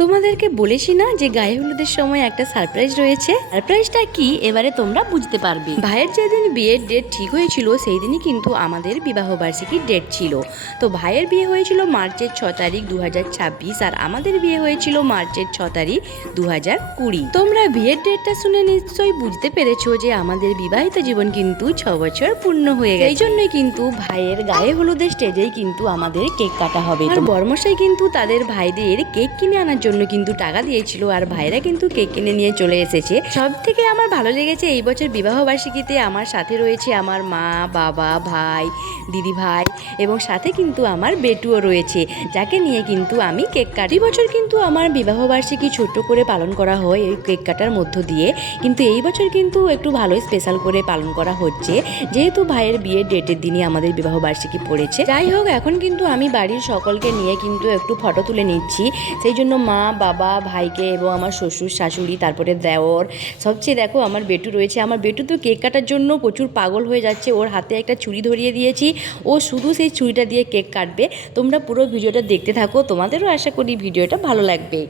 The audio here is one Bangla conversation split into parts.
তোমাদেরকে বলেছি না যে গায়ে হলুদের সময় একটা সারপ্রাইজ রয়েছে। সারপ্রাইজটা কি এবারে তোমরা বুঝতে পারবে। ভাইয়ের যেদিন বিয়ের ডেট ঠিক হয়েছিল সেই দিনই কিন্তু আমাদের বিবাহ বার্ষিকীর ডেট ছিল। তো ভাইয়ের বিয়ে হয়েছিল মার্চের 6 তারিখ 2026 আর আমাদের বিয়ে হয়েছিল মার্চের 6 তারিখ 2020। তোমরা বিয়ের ডেটটা শুনে নিশ্চয়ই বুঝতে পেরেছো যে আমাদের বিবাহিত জীবন কিন্তু 6 বছর পূর্ণ হয়ে গেছে। এই জন্যই কিন্তু ভাইয়ের গায়ে হলুদের স্টেজেই কিন্তু আমাদের কেক কাটা হবে। আর বর্মশাই কিন্তু তাদের ভাইদের কেক কিনে আনার জন্য কিন্তু টাকা দিয়েছিল আর ভাইরা কিন্তু কেক কিনে নিয়ে চলে এসেছে। সব থেকে আমার ভালো লেগেছে এই বছর বিবাহ বার্ষিকীতে আমার সাথে রয়েছে আমার মা, বাবা, ভাই, দিদি ভাই এবং সাথে কিন্তু আমার বেটুও রয়েছে, যাকে নিয়ে কিন্তু আমি কেক কাটি। বছর কিন্তু আমার বিবাহ বার্ষিকী ছোট্ট করে পালন করা হয় এই কেক কাটার মধ্য দিয়ে, কিন্তু এই বছর কিন্তু একটু ভালোই স্পেশাল করে পালন করা হচ্ছে যেহেতু ভাইয়ের বিয়ের ডেটের দিনই আমাদের বিবাহ বার্ষিকী পড়েছে। যাই হোক, এখন কিন্তু আমি বাড়ির সকলকে নিয়ে কিন্তু একটু ফটো তুলে নিচ্ছি। সেই জন্য মা, বাবা, ভাইকে এবং আমার শ্বশুর শাশুড়ি, তারপরে দেওর, সবচেয়ে দেখো আমার বেটু রয়েছে। আমার বেটু তো কেক কাটার জন্য প্রচুর পাগল হয়ে যাচ্ছে। ওর হাতে একটা ছুরি ধরিয়ে দিয়েছি, ও শুধু সেই ছুরিটা দিয়ে কেক কাটবে। তোমরা পুরো ভিডিওটা দেখতে থাকো, তোমাদেরও আশা করি ভিডিওটা ভালো লাগবে।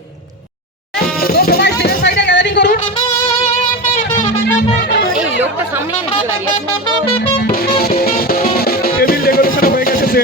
এই লোকটা সামনে দাঁড়িয়ে আছে। টেবিল ডেকোরেশন হয়ে গেছে।